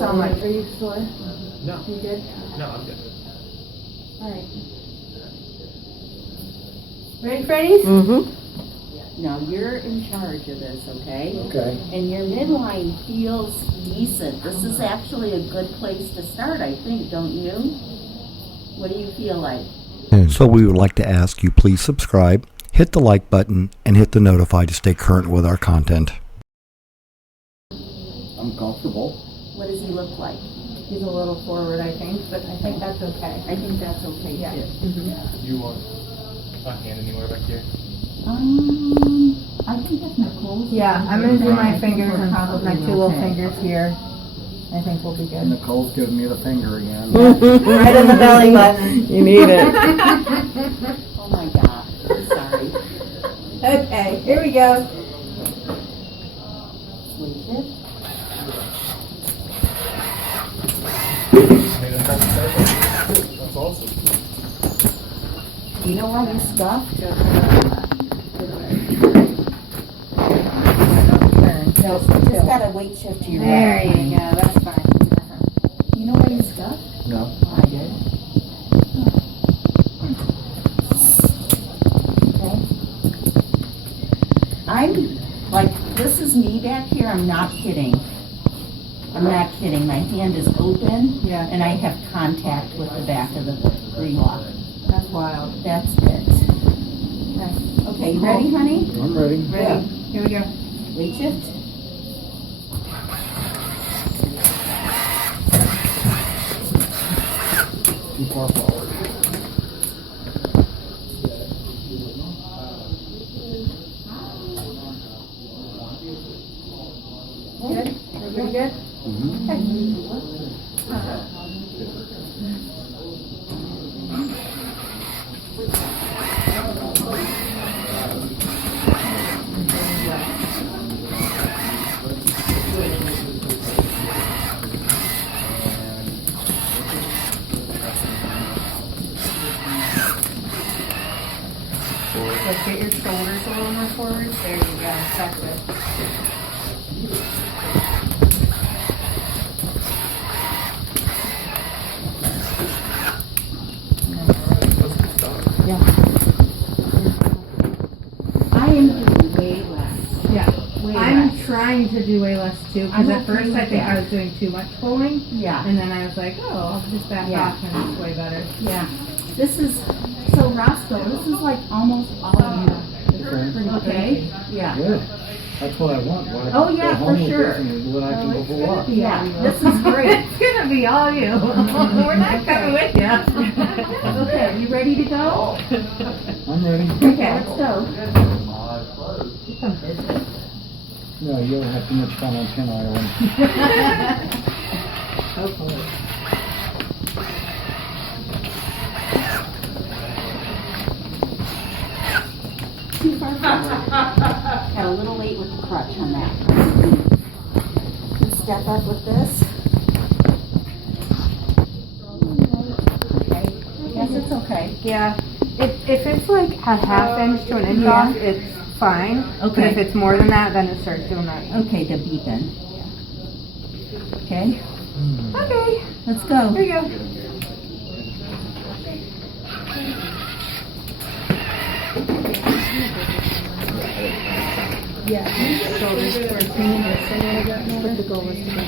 so much. Are you sore? No. You good? No, I'm good. All right. Ready, Freddy's? Mm-hmm. Now you're in charge of this, okay? Okay. And your midline feels decent. This is actually a good place to start, I think, don't you? What do you feel like? So we would like to ask you please subscribe, hit the like button, and hit the notify to stay current with our content. I'm comfortable. What does he look like? He's a little forward, I think, but I think that's okay. I think that's okay, Yeah. too. Do you want a hand anywhere back here? I think if Nicole's... Yeah, I'm gonna do my fingers and Probably my two little okay. fingers here. I think we'll be good. Nicole's giving me the finger again. Right in the belly button. You need it. Oh my God, I'm sorry. Okay, here we go. Switch it. That's awesome. You know why you stuffed? No, just got a weight shift to your There right. you go, that's fine. You know why you stuffed? No. I did. Okay. I'm like, this is me back here. I'm not kidding. I'm not kidding. My hand is open. Yeah. And I have contact with the back of the Rewalk. That's wild. That's it. Okay. Okay, you ready, honey? I'm ready. Ready? Here we go. Weight shift. Too far forward. Good? Everybody good? Let's get your shoulders a little more forward. There you go. That's it. I am doing way less. Yeah. Way I'm less. trying to do way less too, because I'm at okay first with I think that. I was doing too much pulling, Yeah. and then I was like, oh, I'll just back Yeah. off, and it's way better. Yeah. This is, so Roscoe, this is like almost all you. Okay. Okay? Yeah. Good. That's what I want. When I Oh, yeah, go home for with sure. this and when I can go for a walk. Yeah, this is great. It's gonna be all you. We're not coming with you. Okay, you ready to go? I'm ready. Okay, let's go. No, you don't have too much fun on Pin Island. Hopefully. Too far forward. Got a little late with the crutch on that. And step up with this. Okay. Yes, it's okay. Yeah. If it's like a half inch to an inch Yeah. off, it's fine. But Okay. if it's more than that, then it starts doing that. Okay, the beeping. Okay, Okay. let's go. Here you go. Yeah. Shoulders towards me. But the goal is to go.